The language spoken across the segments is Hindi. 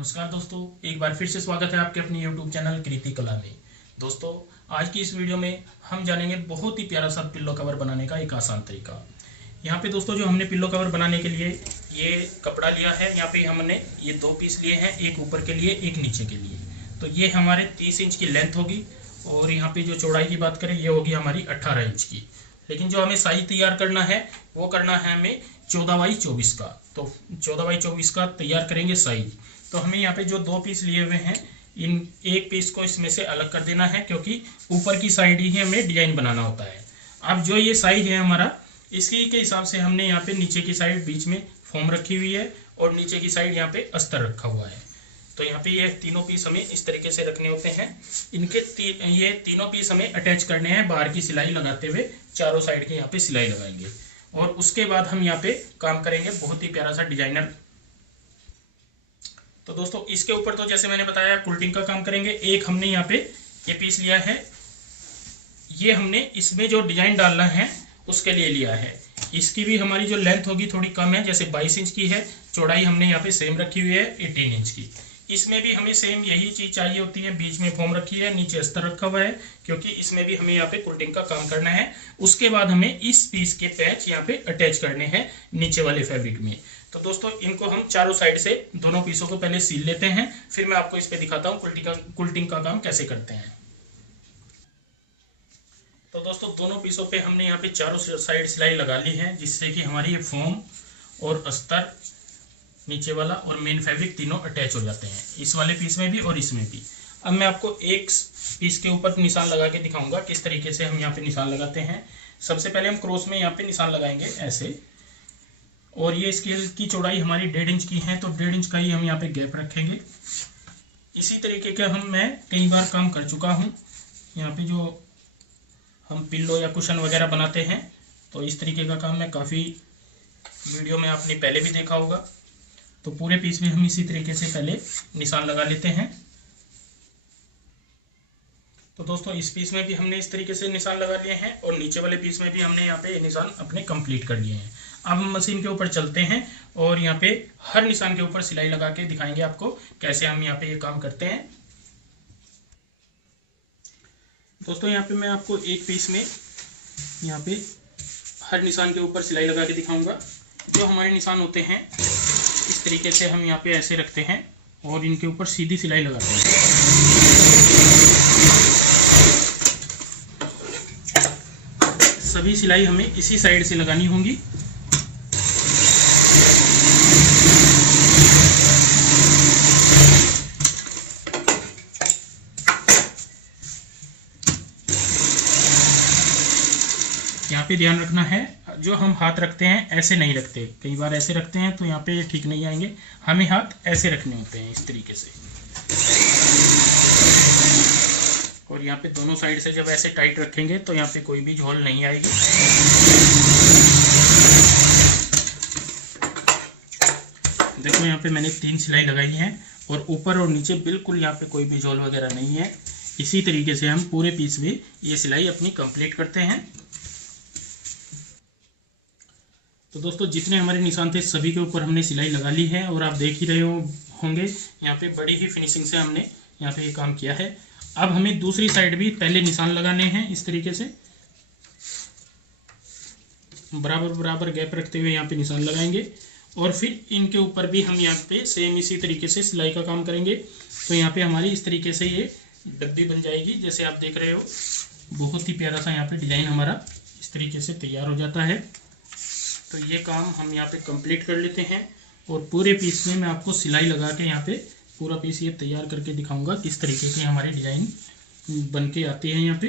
नमस्कार दोस्तों, एक बार फिर से स्वागत है आपके अपने YouTube चैनल कृति कला में। दोस्तों, आज की इस वीडियो में हम जानेंगे बहुत ही प्यारा सा पिल्लो कवर बनाने का एक आसान तरीका। यहाँ पे दोस्तों जो हमने पिल्लो कवर बनाने के लिए ये कपड़ा लिया है, यहाँ पे हमने ये 2 पीस लिए हैं, एक ऊपर के लिए एक नीचे के लिए। तो ये हमारे 30 इंच की लेंथ होगी और यहाँ पे जो चौड़ाई की बात करें ये होगी हमारी 18 इंच की। लेकिन जो हमें साइज तैयार करना है वो करना है हमें 14x24 का। तो 14x24 का तैयार करेंगे साइज। तो हमें यहाँ पे जो 2 पीस लिए हुए हैं, इन एक पीस को इसमें से अलग कर देना है क्योंकि ऊपर की साइड ही हमें डिजाइन बनाना होता है। अब जो ये साइज है हमारा, इसी के हिसाब से हमने यहाँ पे नीचे की साइड बीच में फॉर्म रखी हुई है और नीचे की साइड यहाँ पे अस्तर रखा हुआ है। तो यहाँ पे ये तीनों पीस हमें इस तरीके से रखने होते हैं। ये तीनों पीस हमें अटैच करने हैं, बाहर की सिलाई लगाते हुए चारों साइड की यहाँ पे सिलाई लगाएंगे और उसके बाद हम यहाँ पे काम करेंगे बहुत ही प्यारा सा डिजाइनर। तो दोस्तों इसके ऊपर तो जैसे मैंने बताया कुल्टिंग का काम करेंगे। एक हमने यहाँ पे ये पीस लिया है, ये हमने इसमें जो डिजाइन डालना है उसके लिए लिया है। इसकी भी हमारी जो लेंथ होगी थोड़ी कम है, जैसे 22 इंच की है, चौड़ाई हमने यहाँ पे सेम रखी हुई है 18 इंच की। इसमें भी हमें सेम यही चीज चाहिए होती है, बीच में फॉर्म रखी है, नीचे अस्तर रखा हुआ है क्योंकि इसमें भी हमें यहाँ पे कुल्टिंग का काम करना है। उसके बाद हमें इस पीस के पैच यहाँ पे अटैच करने हैं नीचे वाले फैब्रिक में। तो दोस्तों इनको हम चारों साइड से दोनों पीसों को पहले सील लेते हैं, फिर मैं आपको इस पे दिखाता हूँ कुल्टिंग का काम कैसे करते हैं। तो दोस्तों दोनों पीसों पे हमने यहाँ पे चारों साइड सिलाई लगा ली है, जिससे कि हमारी ये फॉर्म और अस्तर नीचे वाला और मेन फैब्रिक तीनों अटैच हो जाते हैं, इस वाले पीस में भी और इसमें भी। अब मैं आपको एक पीस के ऊपर निशान लगा के दिखाऊंगा किस तरीके से हम यहाँ पे निशान लगाते हैं। सबसे पहले हम क्रॉस में यहाँ पे निशान लगाएंगे ऐसे, और ये स्केल की चौड़ाई हमारी 1.5 इंच की है तो 1.5 इंच का ही हम यहाँ पे गैप रखेंगे। इसी तरीके का मैं कई बार काम कर चुका हूँ। यहाँ पे जो हम पिल्लो या कुशन वगैरह बनाते हैं तो इस तरीके का काम मैं काफ़ी वीडियो में आपने पहले भी देखा होगा। तो पूरे पीस में हम इसी तरीके से पहले निशान लगा लेते हैं। तो दोस्तों इस पीस में भी हमने इस तरीके से निशान लगा लिए हैं और नीचे वाले पीस में भी हमने यहाँ पे निशान अपने कंप्लीट कर लिए हैं। अब हम मशीन के ऊपर चलते हैं और यहाँ पे हर निशान के ऊपर सिलाई लगा के दिखाएंगे आपको कैसे हम यहाँ पे ये काम करते हैं। दोस्तों यहाँ पे मैं आपको एक पीस में यहाँ पे हर निशान के ऊपर सिलाई लगा के दिखाऊंगा। जो हमारे निशान होते हैं इस तरीके से हम यहाँ पे ऐसे रखते हैं और इनके ऊपर सीधी सिलाई लगाते हैं। सभी सिलाई हमें इसी साइड से लगानी होंगी। यहाँ पे ध्यान रखना है, जो हम हाथ रखते हैं ऐसे नहीं रखते, कई बार ऐसे रखते हैं तो यहाँ पे ठीक नहीं आएंगे। हमें हाथ ऐसे रखने होते हैं इस तरीके से, और यहाँ पे दोनों साइड से जब ऐसे टाइट रखेंगे तो यहाँ पे कोई भी झोल नहीं आएगी। देखो यहाँ पे मैंने 3 सिलाई लगाई है और ऊपर और नीचे बिल्कुल यहाँ पे कोई भी झोल वगैरह नहीं है। इसी तरीके से हम पूरे पीस में ये सिलाई अपनी कंप्लीट करते हैं। तो दोस्तों जितने हमारे निशान थे सभी के ऊपर हमने सिलाई लगा ली है और आप देख ही रहे होंगे यहाँ पे बड़ी ही फिनिशिंग से हमने यहाँ पे ये काम किया है। अब हमें दूसरी साइड भी पहले निशान लगाने हैं इस तरीके से, बराबर बराबर गैप रखते हुए यहाँ पे निशान लगाएंगे और फिर इनके ऊपर भी हम यहाँ पे सेम इसी तरीके से सिलाई का काम करेंगे। तो यहाँ पे हमारी इस तरीके से ये डब्बी बन जाएगी, जैसे आप देख रहे हो। बहुत ही प्यारा सा यहाँ पे डिजाइन हमारा इस तरीके से तैयार हो जाता है। तो ये काम हम यहाँ पे कंप्लीट कर लेते हैं और पूरे पीस में मैं आपको सिलाई लगा के यहाँ पे पूरा पीस ये तैयार करके दिखाऊंगा किस तरीके की हमारी डिजाइन बन के आती है यहाँ पे।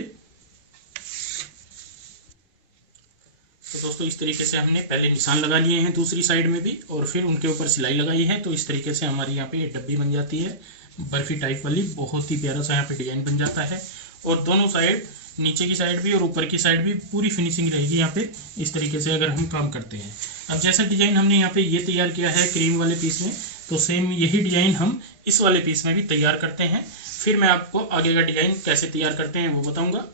तो दोस्तों इस तरीके से हमने पहले निशान लगा लिए हैं दूसरी साइड में भी और फिर उनके ऊपर सिलाई लगाई है। तो इस तरीके से हमारी यहाँ पे ये डब्बी बन जाती है, बर्फी टाइप वाली। बहुत ही प्यारा सा यहाँ पे डिजाइन बन जाता है और दोनों साइड, नीचे की साइड भी और ऊपर की साइड भी पूरी फिनिशिंग रहेगी यहाँ पे इस तरीके से अगर हम काम करते हैं। अब जैसा डिजाइन हमने यहाँ पे ये तैयार किया है क्रीम वाले पीस में, तो सेम यही डिजाइन हम इस वाले पीस में भी तैयार करते हैं। फिर मैं आपको आगे का डिजाइन कैसे तैयार करते हैं वो बताऊंगा।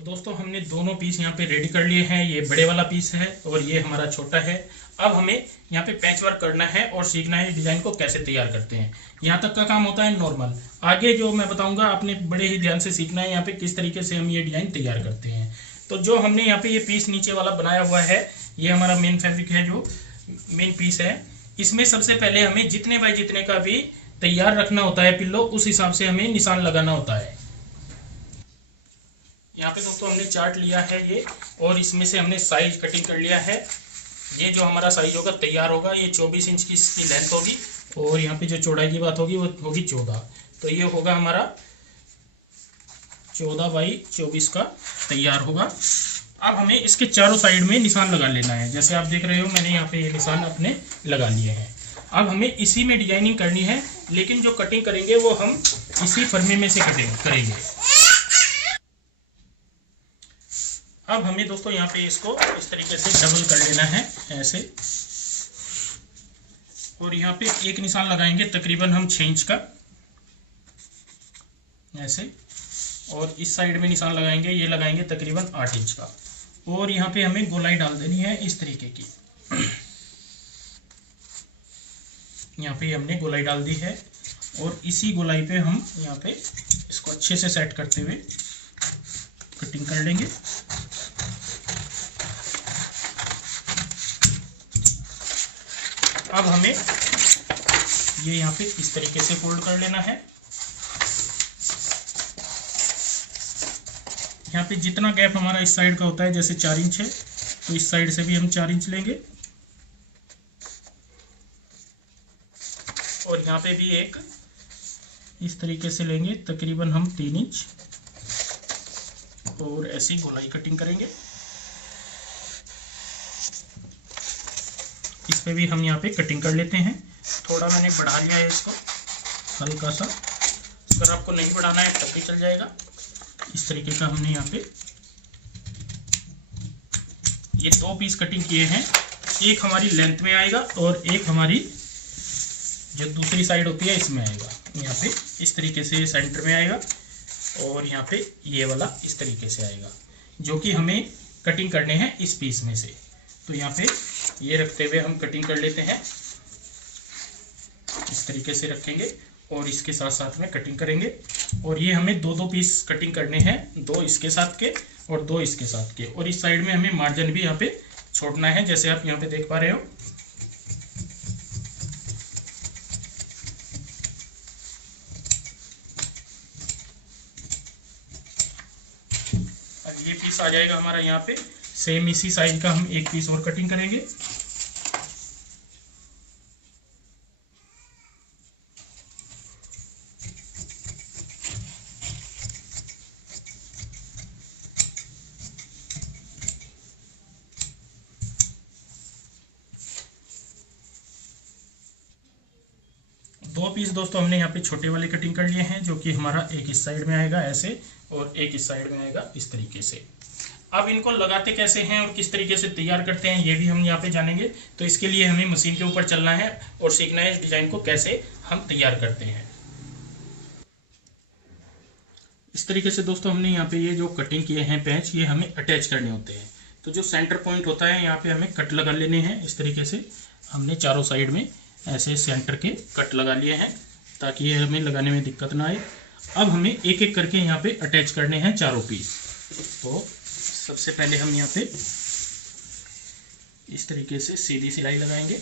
तो दोस्तों हमने दोनों पीस यहाँ पे रेडी कर लिए हैं। ये बड़े वाला पीस है और ये हमारा छोटा है। अब हमें यहाँ पे पैच वर्क करना है और सीखना है डिजाइन को कैसे तैयार करते हैं। यहाँ तक का काम होता है नॉर्मल। आगे जो मैं बताऊंगा आपने बड़े ही ध्यान से सीखना है यहाँ पे किस तरीके से हम ये डिजाइन तैयार करते हैं। तो जो हमने यहाँ पे ये पीस नीचे वाला बनाया हुआ है, ये हमारा मेन फैब्रिक है, जो मेन पीस है। इसमें सबसे पहले हमें जितने बाय जितने का भी तैयार रखना होता है पिल्लो, उस हिसाब से हमें निशान लगाना होता है। यहाँ पे दोस्तों हमने चार्ट लिया है ये, और इसमें से हमने साइज कटिंग कर लिया है। ये जो हमारा साइज होगा तैयार होगा, ये 24 इंच की इसकी लेंथ होगी, और यहाँ पे जो चौड़ाई की बात होगी वो होगी 14। तो ये होगा हमारा 14 बाई 24 का तैयार होगा। अब हमें इसके चारों साइड में निशान लगा लेना है। जैसे आप देख रहे हो मैंने यहाँ पे ये निशान अपने लगा लिए हैं। अब हमें इसी में डिजाइनिंग करनी है, लेकिन जो कटिंग करेंगे वो हम इसी फर्मे में से करेंगे। अब हमें दोस्तों यहाँ पे इसको इस तरीके से डबल कर लेना है ऐसे, और यहाँ पे एक निशान लगाएंगे तकरीबन हम 6 इंच का ऐसे, और इस साइड में निशान लगाएंगे, ये लगाएंगे तकरीबन 8 इंच का। और यहाँ पे हमें गोलाई डाल देनी है इस तरीके की। यहाँ पे हमने गोलाई डाल दी है, और इसी गोलाई पे हम यहाँ पे इसको अच्छे से सेट करते हुए कटिंग कर लेंगे। अब हमें ये यहाँ पे इस तरीके से फोल्ड कर लेना है। यहाँ पे जितना गैप हमारा इस साइड का होता है, जैसे 4 इंच है, तो इस साइड से भी हम 4 इंच लेंगे, और यहाँ पे भी एक इस तरीके से लेंगे तकरीबन हम 3 इंच, और ऐसी गोलाई कटिंग करेंगे। इस पे भी हम यहाँ पे कटिंग कर लेते हैं। थोड़ा मैंने बढ़ा लिया है इसको हल्का सा, अगर आपको नहीं बढ़ाना है तब भी चल जाएगा। इस तरीके का हमने यहाँ पे ये 2 पीस कटिंग किए हैं। एक हमारी लेंथ में आएगा और एक हमारी जो दूसरी साइड होती है इसमें आएगा। यहाँ पे इस तरीके से सेंटर में आएगा, और यहाँ पे ये वाला इस तरीके से आएगा, जो कि हमें कटिंग करने हैं इस पीस में से। तो यहाँ पे ये रखते हुए हम कटिंग कर लेते हैं। इस तरीके से रखेंगे और इसके साथ साथ में कटिंग करेंगे। और ये हमें 2-2 पीस कटिंग करने हैं, 2 इसके साथ के और 2 इसके साथ के। और इस साइड में हमें मार्जिन भी यहाँ पे छोड़ना है, जैसे आप यहाँ पे देख पा रहे हो। अब ये पीस आ जाएगा हमारा यहाँ पे। सेम इसी साइज का हम एक पीस और कटिंग करेंगे। दो पीस दोस्तों हमने यहाँ पे छोटे वाले कटिंग कर लिए हैं, जो कि हमारा एक इस साइड में आएगा ऐसे, और एक इस साइड में आएगा इस तरीके से। अब इनको लगाते कैसे हैं और किस तरीके से तैयार करते हैं ये भी हम यहाँ पे जानेंगे। तो इसके लिए हमें मशीन के ऊपर चलना है और सीखना है इस डिजाइन को कैसे हम तैयार करते हैं। इस तरीके से दोस्तों हमने यहाँ पे ये जो कटिंग किए हैं पैच, ये हमें अटैच करने होते हैं। तो जो सेंटर पॉइंट होता है यहाँ पे हमें कट लगा लेने हैं। इस तरीके से हमने चारों साइड में ऐसे सेंटर के कट लगा लिए हैं, ताकि ये हमें लगाने में दिक्कत ना आए। अब हमें एक एक करके यहाँ पे अटैच करने हैं चारों पीस। तो सबसे पहले हम यहाँ पे इस तरीके से सीधी सिलाई लगाएंगे।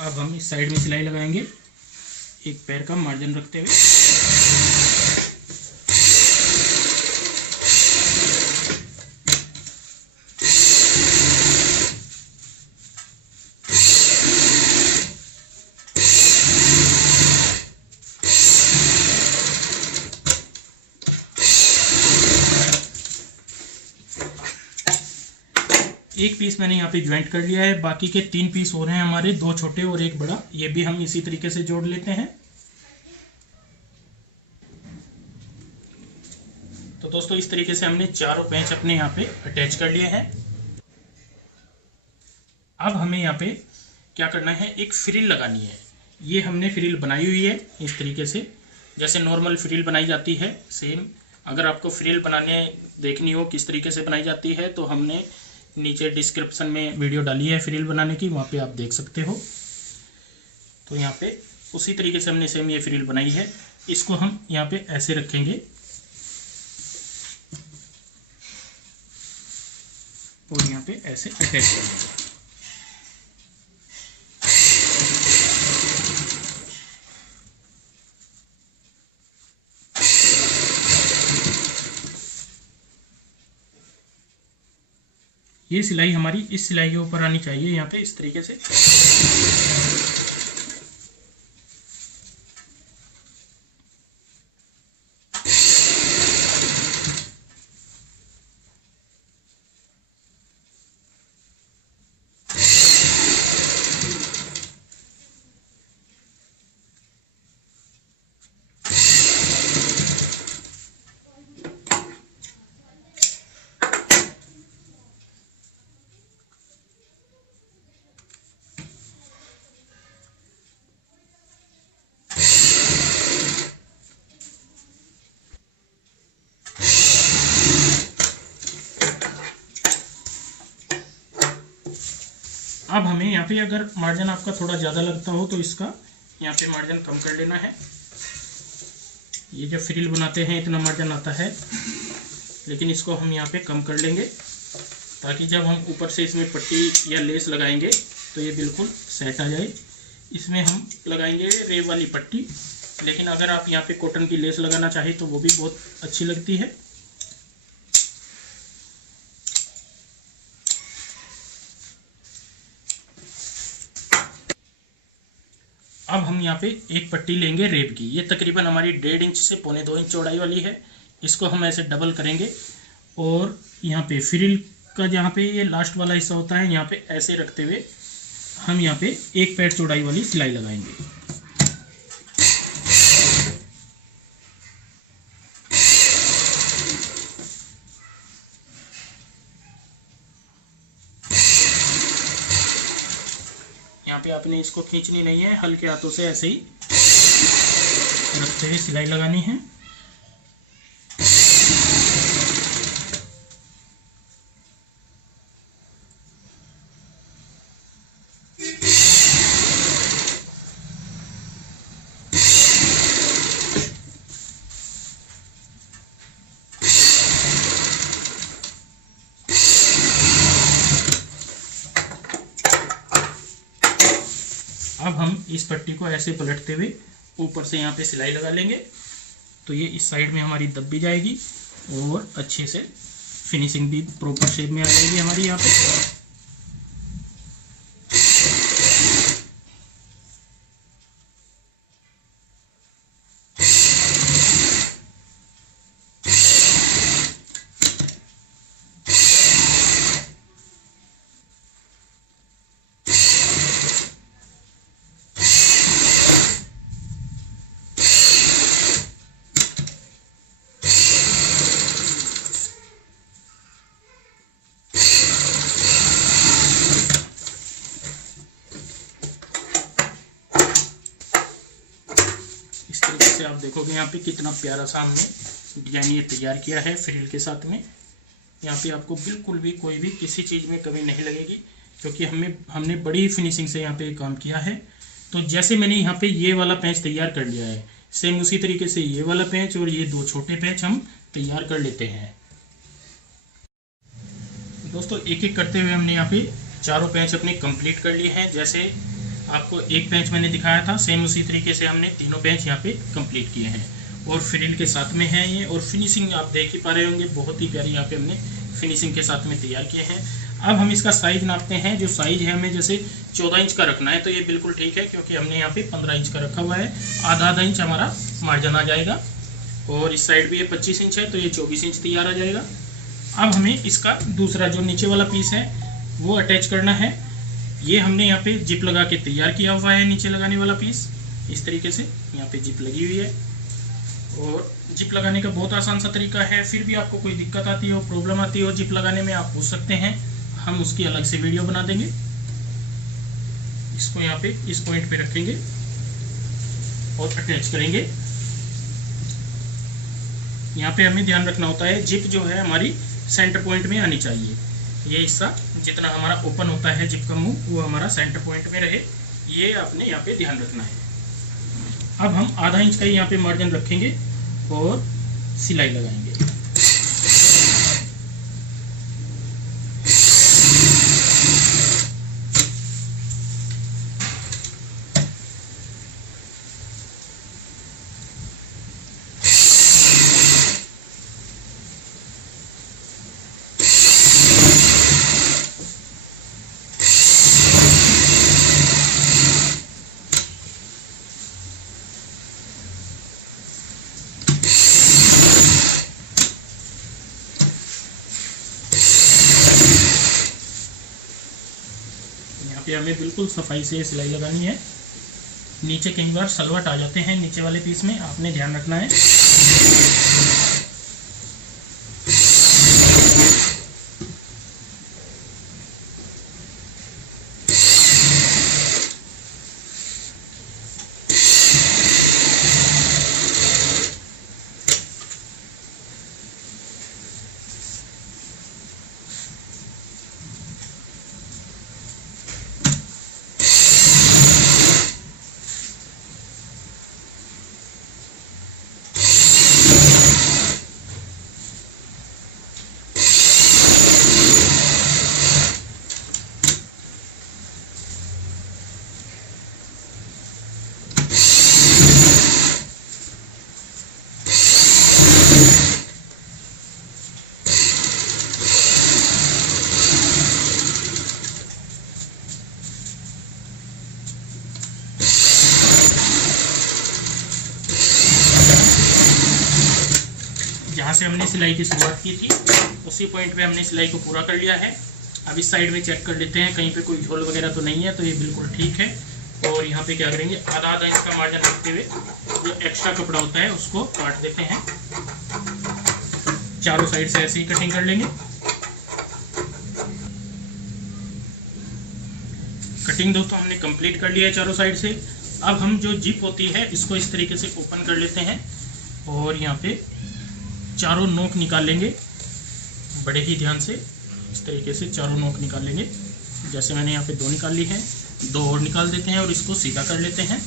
अब हम इस साइड में सिलाई लगाएंगे, एक पैर का मार्जिन रखते हुए। एक पीस मैंने यहाँ पे ज्वाइंट कर लिया है, बाकी के 3 पीस हो रहे हैं हमारे, 2 छोटे और 1 बड़ा। ये भी हम इसी तरीके से जोड़ लेते हैं। तो तो दोस्तों इस तरीके से हमने चारों पेंच अपने यहाँ पे अटैच कर लिए हैं। अब हमें यहाँ पे क्या करना है, एक फ्रिल लगानी है। ये हमने फ्रिल बनाई हुई है इस तरीके से, जैसे नॉर्मल फ्रिल बनाई जाती है सेम। अगर आपको फ्रिल बनाने देखनी हो किस तरीके से बनाई जाती है तो हमने नीचे डिस्क्रिप्शन में वीडियो डाली है फ्रिल बनाने की, वहाँ पे आप देख सकते हो। तो यहाँ पे उसी तरीके से हमने सेम ये फ्रिल बनाई है। इसको हम यहाँ पे ऐसे रखेंगे और यहाँ पे ऐसे अटैच कर देंगे। ये सिलाई हमारी इस सिलाई के ऊपर आनी चाहिए, यहाँ पे इस तरीके से। अब हमें यहाँ पे अगर मार्जिन आपका थोड़ा ज़्यादा लगता हो तो इसका यहाँ पे मार्जिन कम कर लेना है। ये जो फ्रिल बनाते हैं इतना मार्जिन आता है, लेकिन इसको हम यहाँ पे कम कर लेंगे ताकि जब हम ऊपर से इसमें पट्टी या लेस लगाएंगे तो ये बिल्कुल सेट आ जाए। इसमें हम लगाएंगे रेब वाली पट्टी, लेकिन अगर आप यहाँ पे कॉटन की लेस लगाना चाहें तो वो भी बहुत अच्छी लगती है। अब हम यहाँ पे एक पट्टी लेंगे रेब की। ये तकरीबन हमारी 1.5 इंच से 1.25 इंच चौड़ाई वाली है। इसको हम ऐसे डबल करेंगे और यहाँ पे फ्रिल का जहाँ पे ये लास्ट वाला हिस्सा होता है यहाँ पे ऐसे रखते हुए हम यहाँ पे 1 पैर चौड़ाई वाली सिलाई लगाएंगे। यहाँ पे आपने इसको खींचनी नहीं है, हल्के हाथों से ऐसे ही रखते हुए सिलाई लगानी है। अब हम इस पट्टी को ऐसे पलटते हुए ऊपर से यहाँ पे सिलाई लगा लेंगे तो ये इस साइड में हमारी दब भी जाएगी और अच्छे से फिनिशिंग भी प्रॉपर शेप में आ जाएगी हमारी यहाँ पे। इस तरीके से आप देखोगे यहाँ पे कितना प्यारा सा हमने डिजाइन ये तैयार किया है फ्रिल के साथ में। यहाँ पे आपको बिल्कुल भी कोई भी किसी चीज़ में कमी नहीं लगेगी क्योंकि हमने बड़ी फिनिशिंग से यहाँ पे काम किया है। तो जैसे मैंने यहाँ पे ये वाला पैंच तैयार कर लिया है, सेम उसी तरीके से ये वाला पैंच और ये 2 छोटे पैंच हम तैयार कर लेते हैं। दोस्तों एक एक करते हुए हमने यहाँ पे चारों पैंच अपने कंप्लीट कर लिए हैं। जैसे आपको एक पैंच मैंने दिखाया था, सेम उसी तरीके से हमने तीनों पैंच यहाँ पे कंप्लीट किए हैं और फ्रिल के साथ में है ये। और फिनिशिंग आप देख ही पा रहे होंगे, बहुत ही प्यारी यहाँ पे हमने फिनिशिंग के साथ में तैयार किए हैं। अब हम इसका साइज नापते हैं। जो साइज है हमें जैसे 14 इंच का रखना है तो ये बिल्कुल ठीक है क्योंकि हमने यहाँ पे 15 इंच का रखा हुआ है। आधा इंच हमारा मार्जिन आ जाएगा और इस साइड भी ये 25 इंच है तो ये 24 इंच तैयार आ जाएगा। अब हमें इसका दूसरा जो नीचे वाला पीस है वो अटैच करना है। ये हमने यहाँ पे जिप लगा के तैयार किया हुआ है नीचे लगाने वाला पीस। इस तरीके से यहाँ पे जिप लगी हुई है और जिप लगाने का बहुत आसान सा तरीका है। फिर भी आपको कोई दिक्कत आती हो, प्रॉब्लम आती हो जिप लगाने में, आप पूछ सकते हैं, हम उसकी अलग से वीडियो बना देंगे। इसको यहाँ पे इस पॉइंट पे रखेंगे और अटैच करेंगे। यहाँ पे हमें ध्यान रखना होता है जिप जो है हमारी सेंटर पॉइंट में आनी चाहिए। ये हिस्सा जितना हमारा ओपन होता है जिप का मुंह, वो हमारा सेंटर पॉइंट में रहे, ये आपने यहाँ पे ध्यान रखना है। अब हम आधा इंच का ही यहाँ पे मार्जिन रखेंगे और सिलाई लगाएंगे। हमें बिल्कुल सफाई से सिलाई लगानी है। नीचे कई बार सलवट आ जाते हैं नीचे वाले पीस में, आपने ध्यान रखना है। जहाँ से हमने सिलाई की शुरुआत की थी उसी पॉइंट पे हमने सिलाई को पूरा कर लिया है। अब इस साइड में चेक कर लेते हैं कहीं पे कोई झोल वगैरह तो नहीं है, तो ये बिल्कुल ठीक है। और यहाँ पे क्या करेंगे, आधा आधा इंच का मार्जिन रखते हुए जो एक्स्ट्रा कपड़ा होता है उसको काट देते हैं। चारों साइड से ऐसे ही कटिंग कर लेंगे। कटिंग दोस्तों हमने कंप्लीट कर लिया है चारों साइड से। अब हम जो जिप होती है इसको इस तरीके से ओपन कर लेते हैं और यहाँ पे चारों नोक निकाल लेंगे बड़े ही ध्यान से। इस तरीके से चारों नोक निकाल लेंगे। जैसे मैंने यहाँ पे 2 निकाल ली है, 2 और निकाल देते हैं और इसको सीधा कर लेते हैं।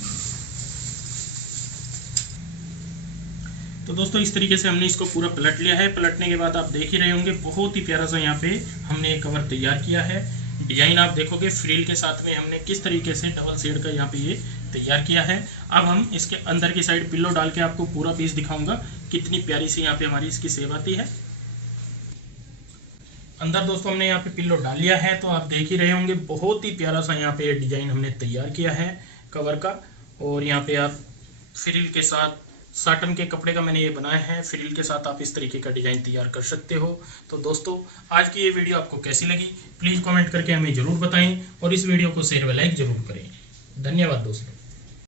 तो दोस्तों इस तरीके से हमने इसको पूरा पलट लिया है। पलटने के बाद आप देख ही रहे होंगे बहुत ही प्यारा सा यहाँ पे हमने एक कवर तैयार किया है। डिजाइन आप देखोगे फ्रिल के साथ में हमने किस तरीके से डबल शेड का यहाँ पे ये तैयार किया है। अब हम इसके अंदर की साइड पिल्लो डाल के आपको पूरा पीस दिखाऊंगा कितनी प्यारी सी यहाँ पे हमारी इसकी सेव आती है। अंदर दोस्तों हमने यहाँ पे पिल्लो डाल लिया है, तो आप देख ही रहे होंगे बहुत ही प्यारा सा यहाँ पे डिजाइन हमने तैयार किया है कवर का। और यहाँ पे आप फ्रिल के साथ, साटन के कपड़े का मैंने ये बनाया है, फ्रिल के साथ आप इस तरीके का डिजाइन तैयार कर सकते हो। तो दोस्तों आज की ये वीडियो आपको कैसी लगी प्लीज़ कमेंट करके हमें ज़रूर बताएं और इस वीडियो को शेयर व लाइक ज़रूर करें। धन्यवाद दोस्तों।